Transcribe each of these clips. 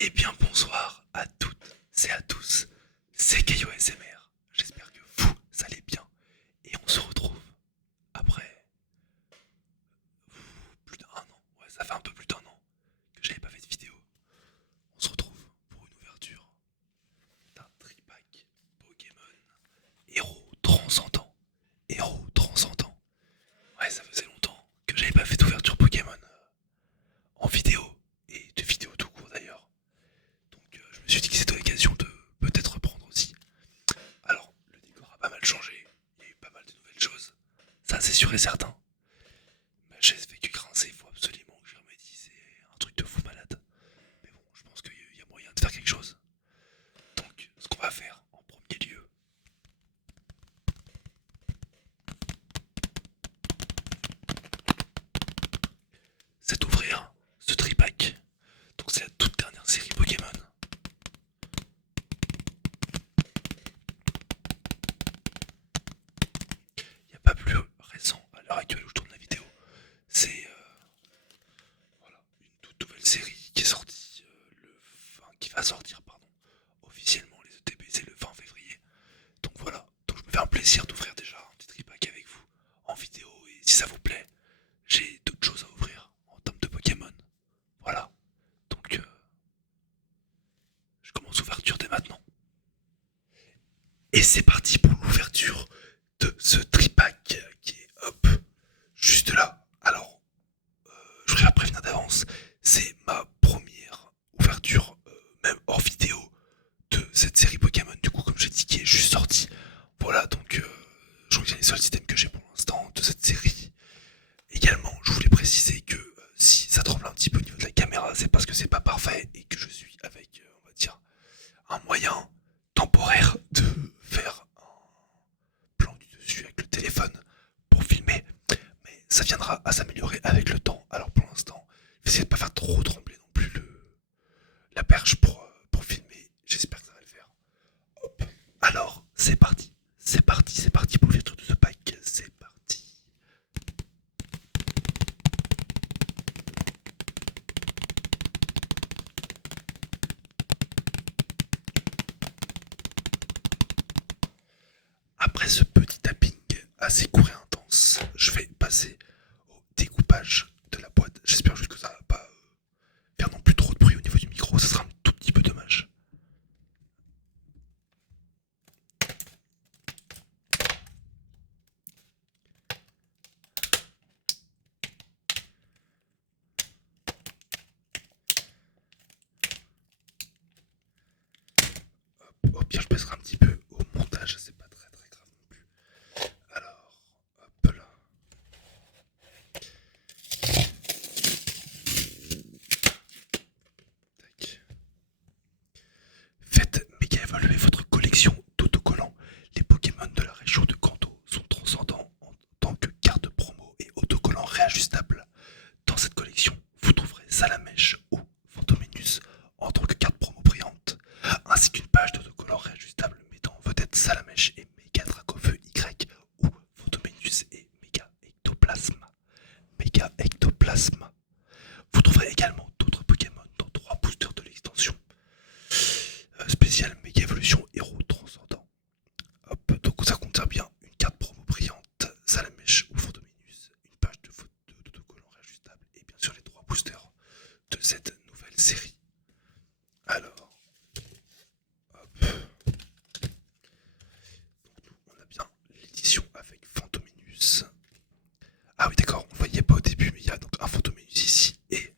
Eh bien bonsoir à toutes et à tous, c'est Kayo SMR. J'espère que vous allez bien et on se retrouve après plus d'un an. Ouais, ça fait un peu plus d'un an que j'avais pas fait de vidéo. On se retrouve pour une ouverture d'un tripack Pokémon Héros Transcendant. Héros Transcendant. Ouais, ça faisait longtemps que j'avais pas fait d'ouverture Pokémon en vidéo et de vidéo tout court d'ailleurs. Donc je me suis dit que c'était l'occasion de peut-être reprendre aussi. Alors, le décor a pas mal changé, il y a eu pas mal de nouvelles choses, ça c'est sûr et certain. Ma chaise fait que grincer, il faut absolument que je remédie, c'est un truc de fou malade. Mais bon, je pense qu'il y a moyen de faire quelque chose. Donc, ce qu'on va faire en premier lieu, c'est d'ouvrir ce tripack. Donc c'est la toute dernière série Pokémon. Il n'y a pas plus récent à l'heure actuelle où je tourne la vidéo. C'est voilà, une toute nouvelle série qui est sortie qui va sortir officiellement les ETP c'est le 20 février. Donc voilà, donc je me fais un plaisir d'ouvrir déjà un petit tripack avec vous en vidéo et si ça vous plaît, j'ai d'autres choses à ouvrir en termes de Pokémon. Voilà, donc je commence l'ouverture dès maintenant. Et c'est parti pour l'ouverture de ce tripack qui est hop, juste là. Alors, je voudrais prévenir d'avance, c'est ma première ouverture, même hors vidéo, de cette série Pokémon, du coup comme j'ai dit qui est juste sortie. Voilà donc je crois que c'est les seuls items que j'ai pour l'instant de cette série. Également je voulais préciser que si ça tremble un petit peu au niveau de la caméra c'est parce que c'est pas parfait et que je suis avec on va dire un moyen temporaire de faire un plan du dessus avec le téléphone pour filmer. Mais ça viendra à s'améliorer avec le temps. Alors pour l'instant je vais essayer de pas faire trop trembler non plus la perche pour filmer. J'espère que ça va le faire. Hop. Alors, c'est parti. C'est parti, c'est parti pour l'ouverture de ce pack. C'est parti. Après ce petit tapping assez court et intense, je vais passer au découpage de la boîte. J'espère juste que ça va pas faire non plus trop de bruit au niveau du micro. Ça sera un tout petit peu dommage. Au pire, je baisserai un petit peu au montage. C'est pas très très grave non plus. Alors, hop là. Tac. Faites méga évoluer votre collection d'autocollants. Les Pokémon de la région de Kanto sont transcendants en tant que cartes promo et autocollants réajustables. Dans cette collection, vous trouverez Salamèche ou Fantominus en tant que carte promo brillante, ainsi qu'une page d'autocollants réajustables mettant en vedette Salamèche et Méga Dracofeu Y ou Fantominus et Méga Ectoplasma. Méga Ectoplasma. Vous trouverez également d'autres Pokémon dans 3 boosters de l'extension spéciale Méga Evolution Héros Transcendant. Hop, donc ça contient bien une carte promo brillante, Salamèche ou Fantominus, une page d'autocollant réajustable et bien sûr les 3 boosters de cette nouvelle série. Alors, hop. Donc nous on a bien l'édition avec Fantominus. Ah oui d'accord, on ne voyait pas au début mais il y a donc un Fantominus ici et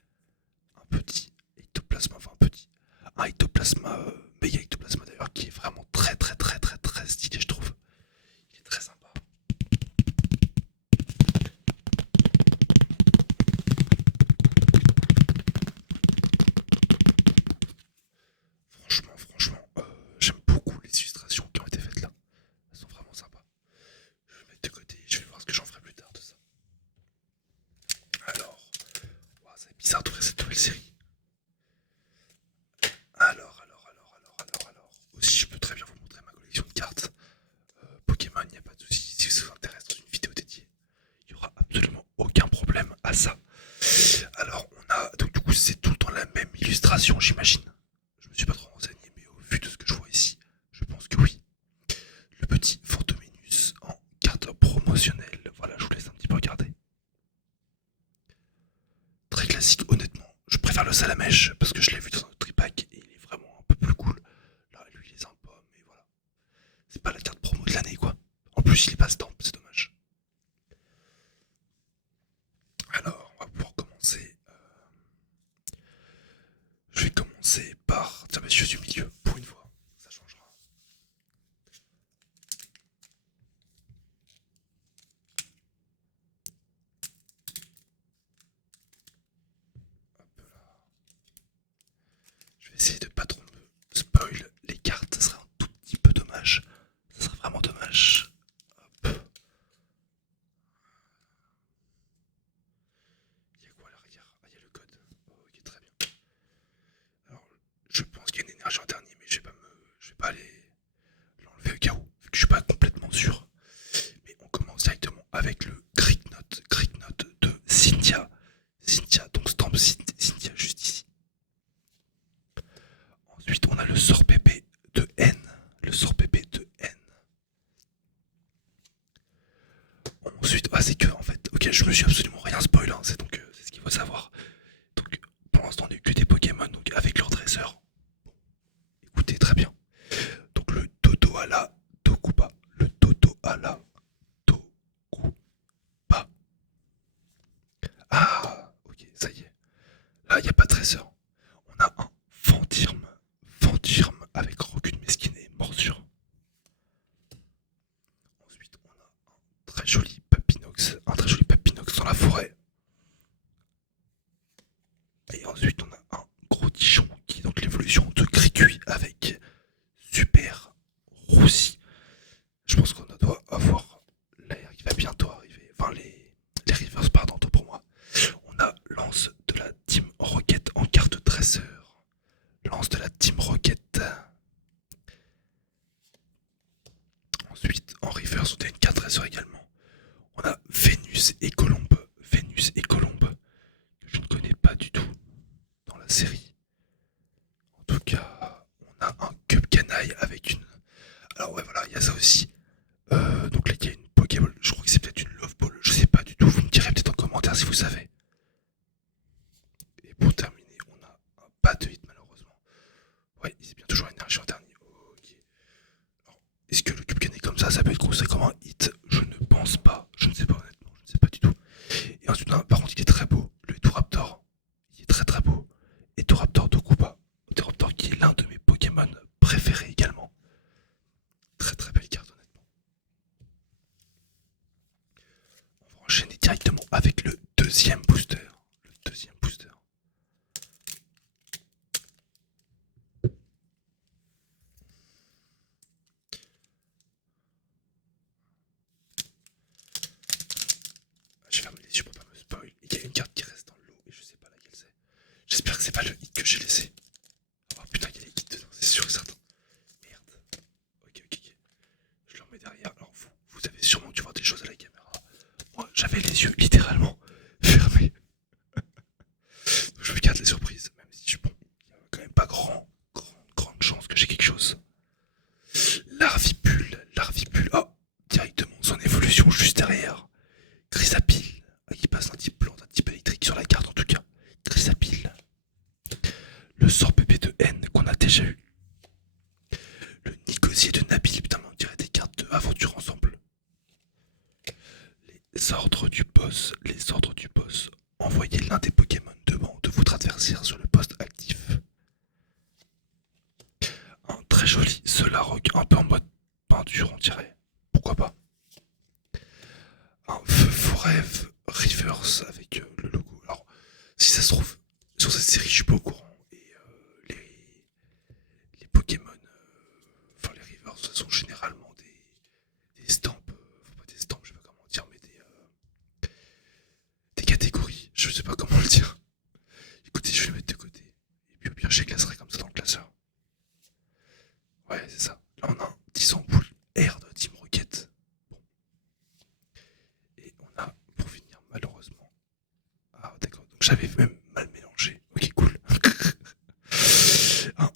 un petit ectoplasma, enfin un ectoplasma, méga ectoplasma d'ailleurs qui est vraiment très très très très très stylé je trouve. Il est très sympa. Franchement, j'aime beaucoup les illustrations qui ont été faites là. Elles sont vraiment sympas. Je vais le mettre de côté et je vais voir ce que j'en ferai plus tard de ça. Alors, wow, c'est bizarre d'ouvrir cette nouvelle série. Alors. Aussi, je peux très bien vous montrer ma collection de cartes. Pokémon, il n'y a pas de souci. Si ça vous intéresse dans une vidéo dédiée, il n'y aura absolument aucun problème à ça. Alors, on a. Donc, du coup, c'est tout le temps la même illustration, j'imagine. suis pas trop renseigné, mais au vu de ce que je vois ici, je pense que oui. Le petit Fantominus en carte promotionnelle. Voilà, je vous laisse un petit peu regarder. Très classique, honnêtement. Je préfère le Salamèche parce que je l'ai vu dans un autre tripack et il est vraiment un peu plus cool. Là, lui, il est sympa, mais voilà. C'est pas la carte promo de l'année, quoi. En plus, il est pas stamp, c'est dommage. Alors, on va pouvoir commencer. Je vais commencer par. Tiens, messieurs du milieu, pour une fois. Ça changera. Hop là. Je vais essayer de pas trop me spoil les cartes. Ça serait un tout petit peu dommage. Ça serait vraiment dommage. Hop. Il y a quoi à l'arrière? Ah, il y a le code. Ok, très bien. Alors, je pense qu'il y a une énergie en dernier, mais je vais pas aller l'enlever au cas où, vu que je suis pas complètement sûr. Mais on commence directement avec le Greek Note de Cynthia. Cynthia, donc stamp Cynthia juste ici. Ensuite, on a le sort PP de N. Le sort PP de N. Ensuite, c'est que en fait, ok, je me suis absolument rien spoil, hein, c'est c'est ce qu'il faut savoir. Donc, pour l'instant, on n'a eu que des Pokémon donc avec leur dresseur. Bon, écoutez, très bien. Donc, le Dodo à la Dokuba. Le Dodo à la Dokuba. Ah, ok, ça y est. Là, il n'y a pas de dresseur. On a un Ventirme. Ventirme avec rancune mesquine et morsure. Ensuite, on a un très joli Papinox. Un très joli Papinox dans la forêt. Et ensuite, on a un gros tichon qui est donc l'évolution de Gricui avec super roussi. Je pense qu'on doit avoir l'air qui va bientôt arriver. Enfin, les Rivers, pardon, tant pour moi. On a Lance de la Team Rocket en carte dresseur. Lance de la Team Rocket. Ensuite, en Rivers, on a une carte dresseur également. On a Vénus et Colombe. Vénus et Colombe, que je ne connais pas du tout dans la série. En tout cas, on a un Cub Canaille avec une. Alors, ouais, voilà, il y a ça aussi. Donc là, il y a une Pokéball. Je crois que c'est peut-être une Love Ball. Je sais pas du tout. Vous me direz peut-être en commentaire si vous savez. Et pour terminer, on a un pas de hit malheureusement. Ouais, il est bien toujours énergie en dernier. Ok. Alors, est-ce que le Cube Canaille comme ça peut être considéré comme un hit? Je ne pense pas. Je ne sais pas honnêtement. Je ne sais pas du tout. Et ensuite, par contre, il est très beau. Le Turaptor. Il est très très beau. Et Turaptor Dokuba. Turaptor qui est l'un de mes Pokémon préférés également. Très très belle carte honnêtement. On va enchaîner directement avec le deuxième booster. Le deuxième booster. Je ferme les yeux pour pas me spoil. Il y a une carte qui reste dans l'eau et je sais pas laquelle c'est. J'espère que c'est pas le hit que j'ai laissé. Oh putain, il y a les hits dedans, c'est sûr et certain. Merde. Ok. Je le remets derrière. Alors vous avez sûrement dû voir des choses à la caméra. Moi, j'avais les yeux littéralement fermés. Je regarde les surprises, même si bon, il y a quand même pas grande chance que j'ai quelque chose. Larvipule, oh, directement son évolution juste derrière. Chrysapile, qui passe d'un type blanc, d'un type électrique sur la carte en tout cas. Chrysapile. Le sort PP de N qu'on a déjà eu. Le Nicosier de Nabil, putain, mais on dirait des cartes de aventure ensemble. Les ordres du boss. Envoyez l'un des Pokémon devant de votre adversaire sur le poste actif. Un très joli Solarog, un peu en mode peinture, on dirait. Pourquoi pas. Un Feu Forêve Reverse avec le logo. Alors, si ça se trouve, sur cette série, je suis pas au courant. Et les Pokémon, enfin les Reverse, sont généralement des stamps. Enfin, pas des stamps, je sais pas comment dire, mais des catégories. Je sais pas comment le dire. Écoutez, je vais le mettre de côté. Et puis au pire, je les classerai comme ça dans le classeur. Ouais, c'est ça. Là, on a un 10 ampoules R de Team Rocket. Bon. Et on a, pour finir, malheureusement. Ah, d'accord. Donc j'avais même mal mélangé. Ok, cool. Un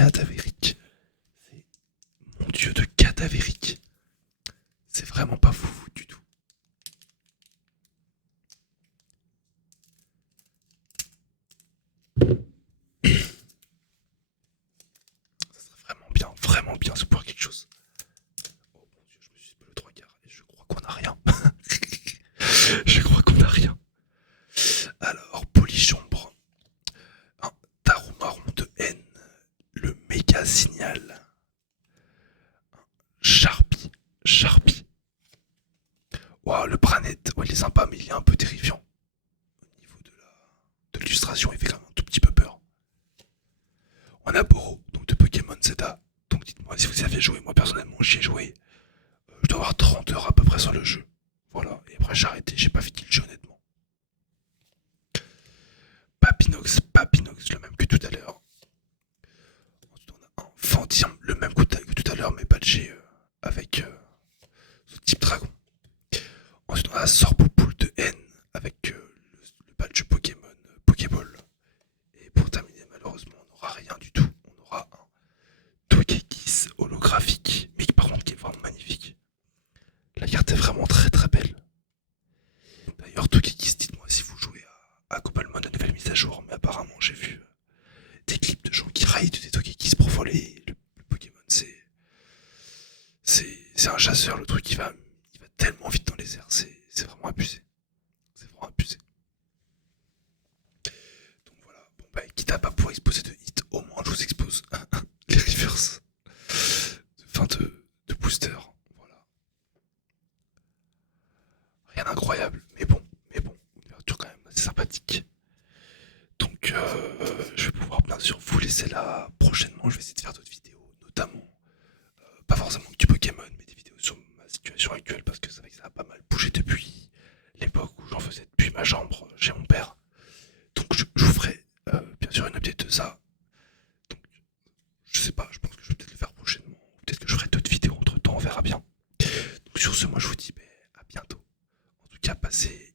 cadavérique. C'est mon dieu de cadavérique. C'est vraiment pas fou du tout. Ça serait vraiment bien se pouvoir quelque chose. Oh mon dieu, je me suis pas le trois quarts et je crois qu'on a rien. Je crois qu'on a rien. Alors, polychambre, un tarot marron de haine, le méga signal, Sharpie. Waouh, le Branet, ouais, il est sympa, mais il est un peu terrifiant. Au niveau de l'illustration, il fait quand même un tout petit peu peur. On a Boro, donc de Pokémon Zeta. Donc dites-moi si vous y avez joué. Moi personnellement, j'y ai joué. Je dois avoir 30 heures à peu près sur le jeu. Voilà, et après j'ai arrêté, j'ai pas fini le jeu honnêtement. Papinox, le même que tout à l'heure. Ensuite on a un Fantium, le même que tout à l'heure, mais badgé avec ce type dragon. Ensuite on a Sorpopoule de haine avec le badge Pokémon Pokéball. Et pour terminer, malheureusement, on n'aura rien du tout. On aura un Togekiss holographique, mais par contre qui est vraiment magnifique. La carte est vraiment très belle. D'ailleurs, Togekiss, dites-moi si vous jouez à Copalmon, la nouvelle mise à jour, mais apparemment j'ai vu des clips de gens qui raident des Togekiss pour voler le Pokémon. C'est un chasseur, le truc, il va tellement vite dans les airs, c'est vraiment abusé. C'est vraiment abusé. Donc voilà, bon bah, quitte à pas pouvoir exposer de hit, au moins je vous expose les reverse. Fin de booster, voilà. Rien d'incroyable, mais bon, une ouverture quand même assez sympathique. Donc je vais pouvoir bien sûr vous laisser là. Prochainement, je vais essayer de faire d'autres vidéos, notamment, pas forcément que du Pokémon, mais des vidéos sur ma situation actuelle, parce que c'est vrai que ça a pas mal bougé depuis l'époque où j'en faisais depuis ma chambre chez mon père. Donc je vous ferai bien sûr une update de ça. Donc je sais pas, je pense que je vais peut-être le faire prochainement. Peut-être que je ferai d'autres vidéos entre temps, on verra bien. Donc sur ce, moi je vous dis à bientôt. En tout cas, passez